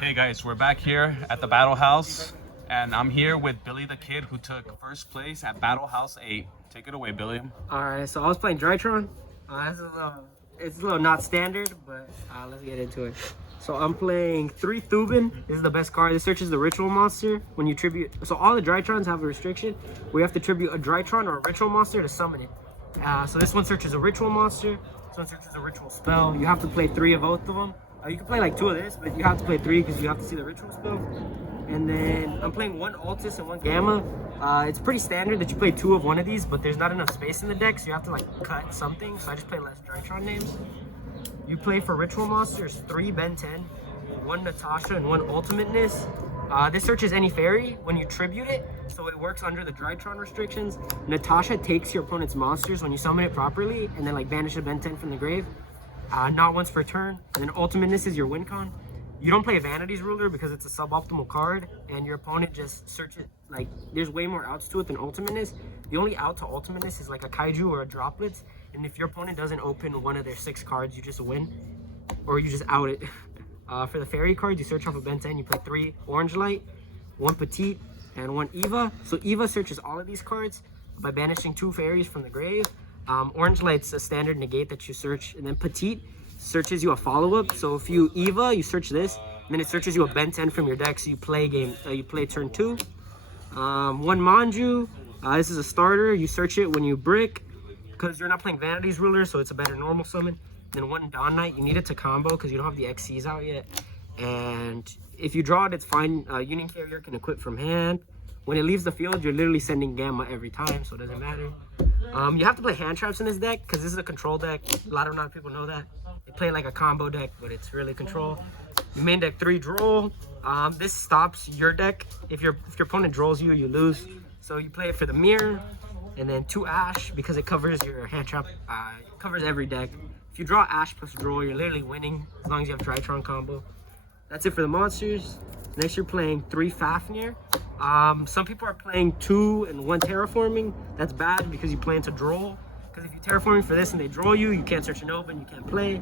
Hey guys, we're back here at the Battle House, and I'm here with Billy the Kid, who took first place at Battle House 8. Take it away, Billy. Alright, so I was playing Drytron. It's a little not standard, but let's get into it. So I'm playing 3 Thuban. This is the best card. This searches the ritual monster when you tribute. So all the Drytrons have a restriction where you have to tribute a Drytron or a ritual monster to summon it. So this one searches a ritual monster. This one searches a ritual spell. You have to play 3 of both of them. You can play like 2 of this, but you have to play 3 because you have to see the ritual spell. And then I'm playing 1 Altis and 1 Gamma. It's pretty standard that you play 2 of one of these, but there's not enough space in the deck, so you have to like cut something. So I just play less Drytron names. You play for ritual monsters 3 Ben 10, 1 Natasha, and 1 Ultimateness. This searches any fairy when you tribute it, so it works under the Drytron restrictions. Natasha takes your opponent's monsters when you summon it properly, and then like banish a Ben 10 from the grave. Not once per turn. And then Ultimateness is your win con. You don't play Vanity's Ruler because it's a suboptimal card, and your opponent just searches. Like, there's way more outs to it than Ultimateness. The only out to Ultimateness is like a Kaiju or a Droplets, and if your opponent doesn't open one of their 6 cards, you just win, or you just out it. For the fairy cards, you search off a Ben 10, you play 3 Orange Light, 1 Petite, and 1 Eva. So Eva searches all of these cards by banishing 2 fairies from the grave. Orange Light's a standard negate that you search, and then Petite searches you a follow-up. So if you Eva, you search this, and then it searches you a Ben 10 from your deck, so you play turn 2. 1 Manju, this is a starter. You search it when you brick, because you're not playing Vanity's Ruler, so it's a better normal summon. Then 1 Dawn Knight, you need it to combo because you don't have the XCs out yet. And if you draw it, it's fine. Union Carrier can equip from hand. When it leaves the field, you're literally sending Gamma every time, so it doesn't matter. You have to play hand traps in this deck because this is a control deck. A lot of people know that. They play like a combo deck, but it's really control. You main deck 3 Droll. This stops your deck. If your opponent drolls you, you lose. So you play it for the mirror, and then 2 Ash because it covers your hand trap. It covers every deck. If you draw Ash plus Droll, you're literally winning as long as you have Drytron combo. That's it for the monsters. Next, you're playing 3 Fafnir. Some people are playing 2 and 1 Terraforming. That's bad because you play into Droll. Because if you Terraforming for this and they draw you, you can't search an open, you can't play.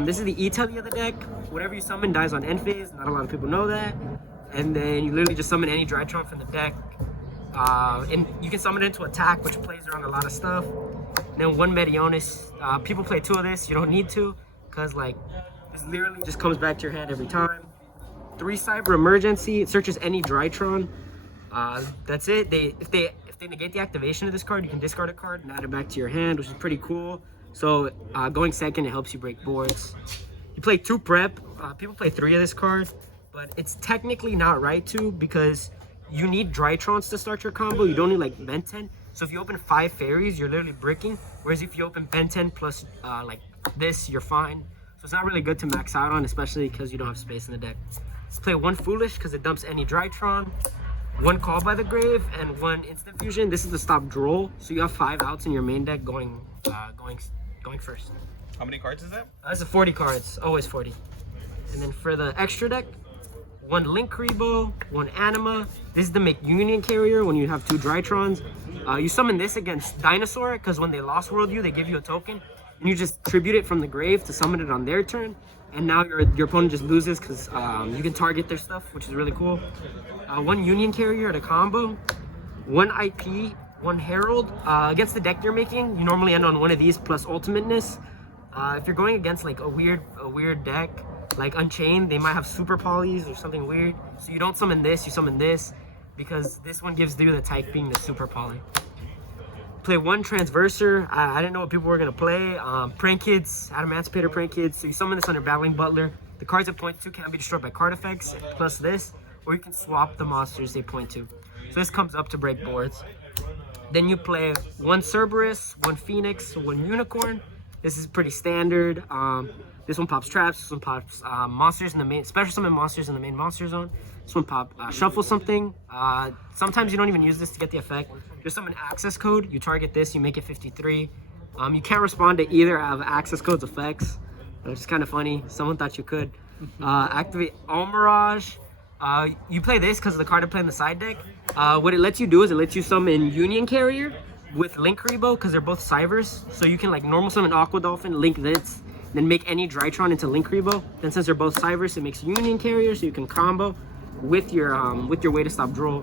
This is the E-Telly of the deck. Whatever you summon dies on end phase. Not a lot of people know that. And then you literally just summon any Drytron from the deck. And you can summon it into attack, which plays around a lot of stuff. And then 1 Medionis. People play 2 of this. You don't need to, because like this literally just comes back to your hand every time. 3 Cyber Emergency. It searches any Drytron. That's it. If they negate the activation of this card, you can discard a card and add it back to your hand, which is pretty cool. So going second, it helps you break boards. You play 2 Prep. People play 3 of this card, but it's technically not right to because you need Drytrons to start your combo. You don't need like Ben 10. So if you open 5 fairies, you're literally bricking. Whereas if you open Ben 10 plus like this, you're fine. So it's not really good to max out on, especially because you don't have space in the deck. Let's play 1 Foolish because it dumps any Drytron. 1 Call by the Grave and 1 Instant Fusion. This is the stop Droll. So you have 5 outs in your main deck going first. How many cards is that? That's a 40 cards, always 40. And then for the extra deck, 1 Link Rebo, 1 Anima. This is the make Union Carrier when you have 2 Drytrons. You summon this against Dinosaur because when they Lost World you, they give you a token. And you just tribute it from the grave to summon it on their turn. And now your opponent just loses because you can target their stuff, which is really cool. 1 Union Carrier to combo. 1 IP, 1 Herald. Against the deck you're making, you normally end on 1 of these plus Ultimateness. If you're going against like a weird deck, like Unchained, they might have super polys or something weird. So you don't summon this, you summon this, because this one gives you the type being the super poly. Play 1 Transverser. I didn't know what people were gonna play. Prank Kids, Adamantipator Prank Kids. So you summon this under Battling Butler. The cards at point 2 can't be destroyed by card effects, plus this, or you can swap the monsters they point to. So this comes up to break boards. Then you play 1 Cerberus, 1 Phoenix, 1 Unicorn. This is pretty standard. This one pops traps. This one pops monsters in the main, special summon monsters in the main monster zone. This one pop shuffle something. Sometimes you don't even use this to get the effect. Just summon access code. You target this, you make it 53. You can't respond to either of access code's effects, which is kind of funny. Someone thought you could. Activate All Mirage. You play this because of the card I play in the side deck. What it lets you do is it lets you summon Union Carrier with Link Rebo because they're both Cybers. So you can like normal summon Aqua Dolphin, link this, then make any Drytron into Link Rebo. Then since they're both Cyberse, it makes Union Carrier, so you can combo with your way to stop draw.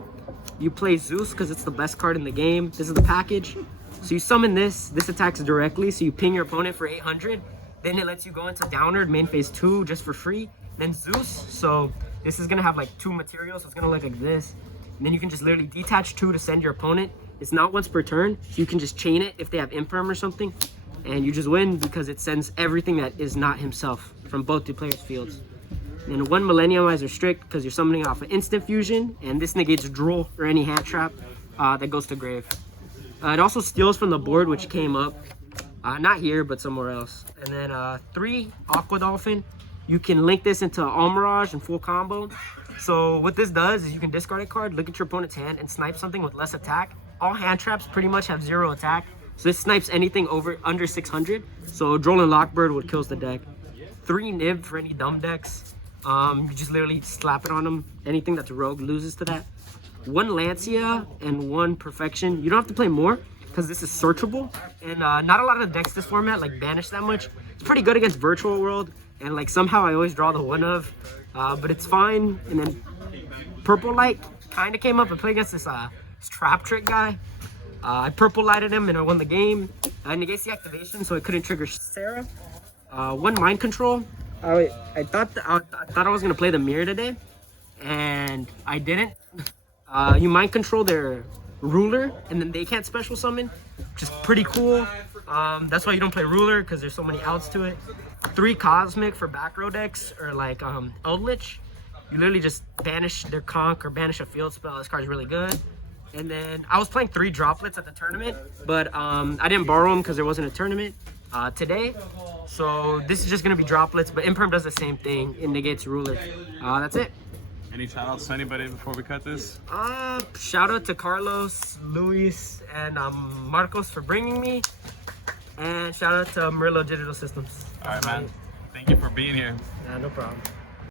You play Zeus because it's the best card in the game. This is the package. So you summon this. This attacks directly, so you ping your opponent for 800. Then it lets you go into Downward main phase 2 just for free. Then Zeus. So this is gonna have like 2 materials. So it's gonna look like this. And then you can just literally detach 2 to send your opponent. It's not once per turn, so you can just chain it if they have Imperm or something. And you just win because it sends everything that is not himself from both the players' fields. And 1 Millenniumizer Strict because you're summoning off an Instant Fusion, and this negates Drool or any hand trap that goes to grave. It also steals from the board, which came up, not here, but somewhere else. And then 3 Aqua Dolphin. You can link this into Almirage and full combo. So what this does is you can discard a card, look at your opponent's hand, and snipe something with less attack. All hand traps pretty much have 0 attack. So this snipes anything under 600. So Droll and Lockbird would kills the deck. 3 Nib for any dumb decks. You just literally slap it on them. Anything that's rogue loses to that. 1 Lancia and 1 Perfection. You don't have to play more because this is searchable. And not a lot of the decks this format like banish that much. It's pretty good against Virtual World. And like somehow I always draw the 1 of. But it's fine. And then Purple Light kind of came up and played against this Trap Trick guy. I Purple Lighted him and I won the game. I negates the activation so it couldn't trigger Sarah. 1 Mind Control. I thought I was gonna play the Mirror today, and I didn't. You Mind Control their Ruler, and then they can't special summon, which is pretty cool. That's why you don't play Ruler because there's so many outs to it. 3 Cosmic for back row decks or like Eldritch. You literally just banish their Conch or banish a field spell. This card's really good. And then I was playing 3 Droplets at the tournament, but I didn't borrow them because there wasn't a tournament today. So this is just gonna be Droplets, but Imperm does the same thing. It negates Ruler. That's it. Any shout outs to anybody before we cut this? Shout out to Carlos, Luis, and Marcos for bringing me. And shout out to Murillo Digital Systems. All right, man. Thank you for being here. Yeah, no problem.